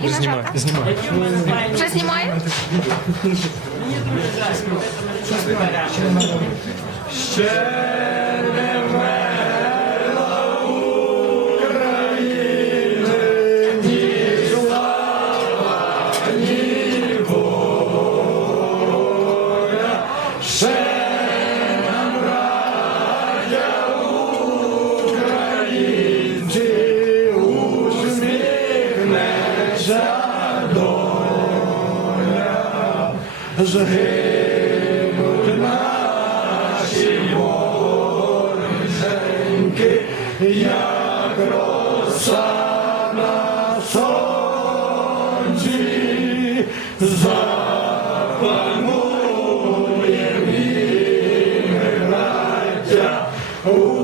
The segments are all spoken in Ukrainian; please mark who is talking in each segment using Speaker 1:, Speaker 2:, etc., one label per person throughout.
Speaker 1: Знімай, знімай.
Speaker 2: Вже знімає?
Speaker 3: Згинуть наші вороженьки, як роса на сонці, запанує він, у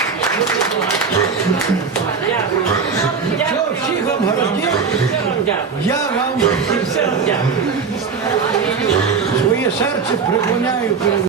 Speaker 3: Що, всіх вам городів, Я вам своє серце припиняю перед